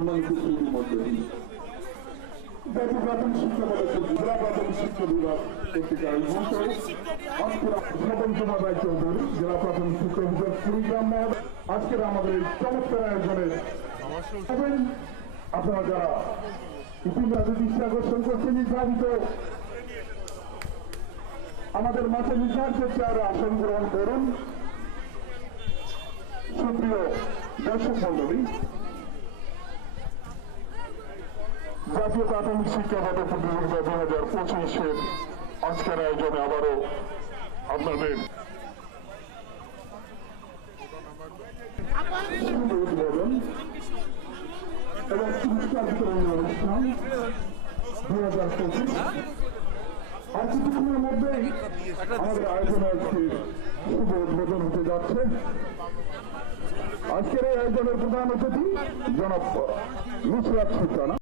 সম্মানিত শ্রেণীর মধ্যে জাতীয় প্রাথমিক শিক্ষা পদক্ষেপ জেলা প্রাথমিক শিক্ষা বিভাগ কর্তৃক আয়োজিত আজকের স্বপন কুমার রায় চৌধুরী জেলা প্রাথমিক শিক্ষা বিভাগ কুড়িগ্রাম মহোদয় আজকের আমাদের এই চমৎকার আয়োজনে আপনারা যারা ইতিমধ্যে দৃষ্টি আকর্ষণ করছেন নির্ধারিত আমাদের মাঠে নির্ধারিত চেয়ারে আসন গ্রহণ করুন। সুপ্রিয় দর্শক মন্ডলী, জাতীয় প্রাথমিক শিক্ষা পদক প্রতিযোগিতা 2025-এর আজকের আয়োজনে আবারও আপনাদের উদ্বোধন এবং পুরস্কার বিতরণের অনুষ্ঠান 2025 আর কিছুক্ষণের মধ্যেই আমাদের আয়োজনে আজকে শুভ উদ্বোধন হতে যাচ্ছে। আজকের এই আয়োজনের প্রধান অতিথি জনাব নুসরাত সুলতানা।